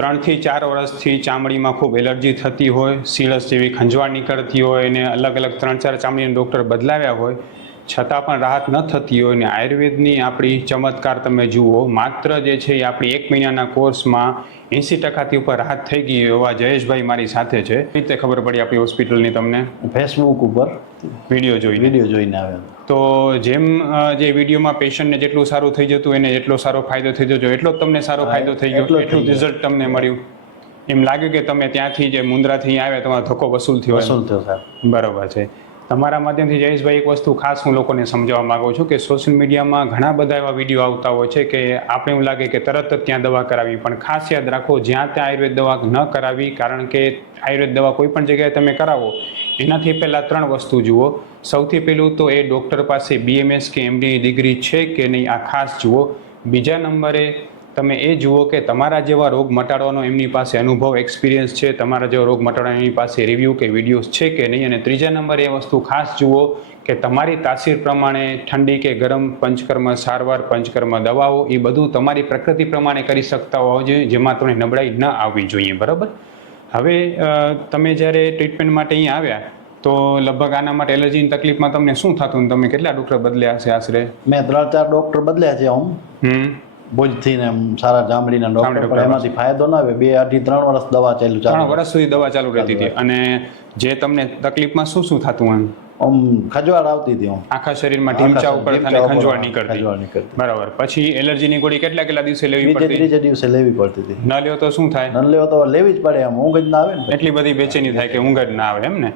ત્રણથી ચાર વર્ષથી ચામડીમાં ખૂબ એલર્જી થતી હોય સીળસ જેવી ખંજવાળ નીકળતી હોય અને અલગ અલગ ત્રણ ચાર ચામડીના ડૉક્ટર બદલાવ્યા હોય છતાં પણ રાહત ન થતી હોય ને આયુર્વેદની આપણી ચમત્કાર તમે જુઓ માત્ર જે છે એ આપણી એક મહિનાના કોર્સમાં એંસી ટકાથી ઉપર રાહત થઈ ગઈ એવા જયેશભાઈ મારી સાથે છે. રીતે ખબર પડી આપણી હોસ્પિટલની તમને? ફેસબુક ઉપર વીડિયો જોઈ વીડિયો જોઈને આવે તો જેમ જે વિડીયોમાં પેશન્ટને જેટલું સારું થઈ જતું એને એટલો સારો ફાયદો થઈ જતો એટલો જ તમને સારો ફાયદો થઈ ગયો એટલો એટલું રિઝલ્ટ તમને મળ્યું. એમ લાગ્યું કે તમે ત્યાંથી જે મુન્દ્રાથી આવ્યા તમારો ધક્કો વસૂલ થયો વસૂલ થયો સાહેબ. બરાબર છે. તમારા માધ્યમથી જયેશભાઈ, એક વસ્તુ ખાસ હું લોકોને સમજાવવા માગું છું કે સોશિયલ મીડિયામાં ઘણા બધા એવા વીડિયો આવતા હોય છે કે આપણે એવું લાગે કે તરત જ ત્યાં દવા કરાવી. પણ ખાસ યાદ રાખો, જ્યાં ત્યાં આયુર્વેદ દવા ન કરાવી, કારણ કે આયુર્વેદ દવા કોઈ પણ જગ્યાએ તમે કરાવો, એનાથી પહેલાં ત્રણ વસ્તુ જુઓ. સૌથી પહેલું તો એ ડૉક્ટર પાસે બીએમએસ કે એમડી ડિગ્રી છે કે નહીં આ ખાસ જુઓ. બીજા નંબરે તમે એ જુઓ કે તમારા જેવા રોગ મટાડવાનો એમની પાસે અનુભવ એક્સપિરિયન્સ છે તમારા જેવા રોગ મટાડવાનો એમની પાસે રિવ્યૂ કે વિડીયોઝ છે કે નહીં? અને ત્રીજા નંબરે એ વસ્તુ ખાસ જુઓ કે તમારી તાસીર પ્રમાણે ઠંડી કે ગરમ પંચકર્મ સારવાર પંચકર્મ દવાઓ એ બધું તમારી પ્રકૃતિ પ્રમાણે કરી શકતા હોવા જોઈએ જેમાં તમને નબળાઈ ન આવવી જોઈએ બરાબર? હવે તમે જ્યારે ટ્રીટમેન્ટ માટે અહીંયા આવ્યા તો લગભગ આના માટે એલર્જીની તકલીફમાં તમને શું થતું તમે કેટલા ડૉક્ટર બદલ્યા છે આશરે? મેં ત્રણ ચાર ડોક્ટર બદલ્યા છે આમ હમ. ભુજથી ને સારા જામડીના ડોક્ટર પણ એમાંથી ફાયદો ના આવે. બે અઢી ત્રણ વર્ષ દવા ચાલુ. ત્રણ વર્ષ સુધી દવા ચાલુ રહેતી હતી. અને જે તમને તકલીફમાં શું શું થતું એમ? આમ ખજવાળ આવતી હતી આખા શરીરમાં ઢીમચા ઉપર ઢીમચા ખંજવાળ નીકળતી. ખંજવાળ નીકળતી. બરાબર. પછી એલર્જીની ગોળી કેટલા કેટલા દિવસે લેવી પડતી? ત્રીજે દિવસે લેવી પડતી હતી. ન લ્યો તો શું થાય? ન લેવો તો લેવી જ પડે આમ. ઊંઘ જ ના આવે ને એટલી બધી બેચેની થાય કે ઊંઘ જ ના આવે એમ ને?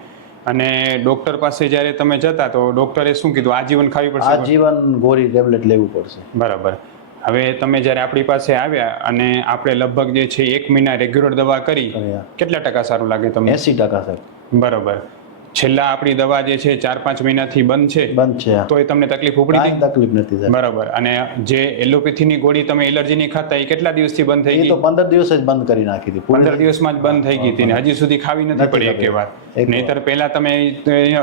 અને ડોક્ટર પાસે જ્યારે તમે જતા તો ડોક્ટરે શું કીધું? આજીવન ખાવી પડશે આજીવન ગોળી ટેબ્લેટ લેવું પડશે. બરાબર. હવે તમે જ્યારે આપણી પાસે આવ્યા અને આપણે લગભગ જે છે એક મહિના રેગ્યુલર દવા કરી કેટલા ટકા સારું લાગે તમને? એસી ટકા સાહેબ બરોબર. છેલ્લા આપણી દવા જે છે ચાર પાંચ મહિનાથી બંધ છે બંધ છે. તો એ તમને તકલીફ ઉપડી તકલીફ નથી બરાબર. અને જે એલોપેથીની ગોળી તમે એલર્જીની ખાતા એ કેટલા દિવસથી બંધ થઈ ગઈ? તો પંદર દિવસ જ બંધ કરી નાખી હતી પંદર દિવસમાં જ બંધ થઈ ગઈ હતી ને હજી સુધી ખાવી નથી પડી. એક વાર. નહીતર પહેલા તમે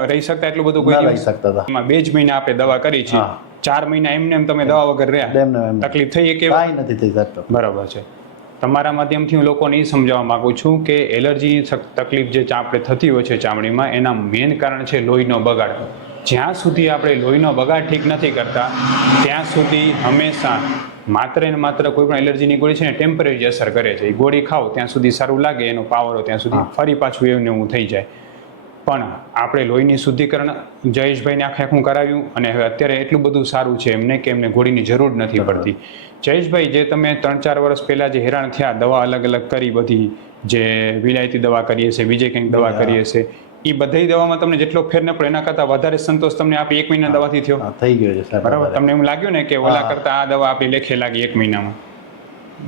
રહી શકતા એટલું બધું કોઈ રહી શકતા હતા. બે જ મહિના આપણે દવા કરી છે. ચાર મહિના એમને એમ તમે દવા વગર રહ્યા. તકલીફ થઈ કે કાંઈ નથી થઈ શકતો. બરાબર છે. તમારા માધ્યમથી હું લોકોને એ સમજાવવા માંગુ છું કે એલર્જી તકલીફ જે આપણે થતી હોય છે ચામડીમાં એના મેઇન કારણ છે લોહીનો બગાડ. જ્યાં સુધી આપણે લોહીનો બગાડ ઠીક નથી કરતા ત્યાં સુધી હંમેશા માત્ર ને માત્ર કોઈ પણ એલર્જીની ગોળી છે ને ટેમ્પરરી અસર કરે છે. એ ગોળી ખાઓ ત્યાં સુધી સારું લાગે એનો પાવર ત્યાં સુધી ફરી પાછું એવું ને એવું થઈ જાય. પણ આપણે લોહીની શુદ્ધિકરણ જયેશભાઈને આખે આખું કરાવ્યું અને હવે અત્યારે એટલું બધું સારું છે એમને કે એમને ગોળીની જરૂર નથી પડતી. જયેશભાઈ જે તમે ત્રણ ચાર વર્ષ પહેલાં જે હેરાન થયા દવા અલગ અલગ કરી બધી જે વિલાયતી દવા કરીએ છીએ બીજે કંઈક દવા કરીએ છીએ એ બધી દવામાં તમને જેટલો ફેર ન પડે એના કરતાં વધારે સંતોષ તમને આપી એક મહિના દવાથી થયો? થઈ ગયો છે બરાબર. તમને એમ લાગ્યું ને કે ઓલા. કરતાં આ દવા આપી લેખે લાગી એક મહિનામાં?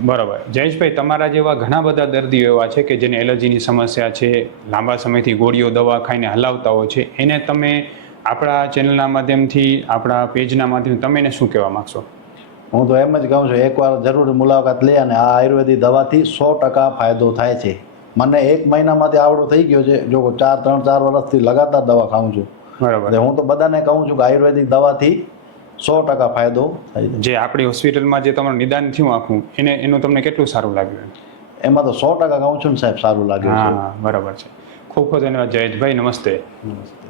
બરાબર. જયેશભાઈ તમારા જેવા ઘણા બધા દર્દીઓ એવા છે કે જેને એલર્જીની સમસ્યા છે લાંબા સમયથી ગોળીઓ દવા ખાઈને હલાવતા હોય છે. એને તમે આપણા ચેનલના માધ્યમથી આપણા પેજના માધ્યમથી તમે એને શું કહેવા માગશો? હું તો એમ જ કહું છું એકવાર જરૂર મુલાકાત લે અને આ આયુર્વેદિક દવાથી સો ટકા ફાયદો થાય છે. મને એક મહિનામાંથી આવડો થઈ ગયો છે જો ચાર ત્રણ ચાર વર્ષથી લગાતાર દવા ખાઉં છું. બરાબર. હું તો બધાને કહું છું કે આયુર્વેદિક દવાથી સો ટકા ફાયદો થાય જે આપણી હોસ્પિટલમાં જે તમારું નિદાન થયું આખું એને એનું તમને કેટલું સારું લાગ્યું? એમાં તો સો ટકા કહું છું ને સાહેબ સારું લાગ્યું હા બરાબર છે. ખૂબ ખૂબ ધન્યવાદ જયેશભાઈ નમસ્તે. નમસ્તે.